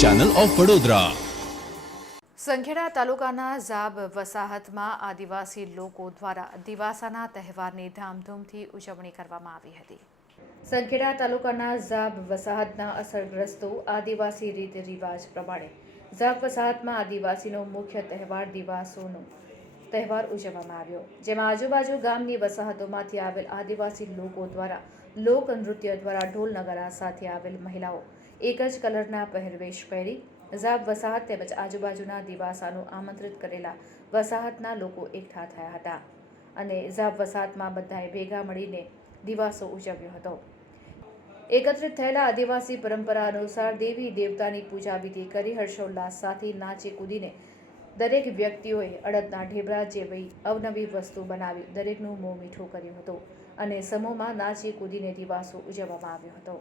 Channel of Vadodara Sankheda તાલુકાના ઝાબ વસાહતમાં આદિવાસી લોકો દ્વારા દિવાસાના તહેવારની ધામધૂમથી ઉજવણી કરવામાં આવી હતી. સંખેડા તાલુકાના ઝાબ વસાહતના અસરગ્રસ્તો આદિવાસી રીત રિવાજ પ્રમાણે ઝાબ વસાહતમાં આદિવાસીનો મુખ્ય તહેવાર દિવાસોનો તહેવાર ઉજવવામાં આવ્યો, જેમાં આજુબાજુ ગામની વસાહતોમાંથી આવેલ આદિવાસી લોકો દ્વારા લોક નૃત્ય દ્વારા ઢોલ નગારા સાથે આવેલ મહિલાઓ એક જ કલરના પહેરવેશ પહેરી ઝાબ વસાહત તેમજ આજુબાજુના દિવાસાનું આમંત્રિત કરેલા વસાહતના લોકો એકઠા થયા હતા અને ઝાબ વસાહતમાં બધાએ ભેગા મળીને દિવાસો ઉજવ્યો હતો. એકત્રિત થયેલા આદિવાસી પરંપરા અનુસાર દેવી દેવતાની પૂજા વિધિ કરી હર્ષોલ્લાસ સાથે નાચી કૂદીને દરેક વ્યક્તિઓએ અડદના ઢેબરા જેવી અવનવી વસ્તુ બનાવી દરેકનું મોં મીઠું કર્યું હતું અને સમૂહમાં નાચી કૂદીને દિવાસો ઉજવવામાં આવ્યો હતો.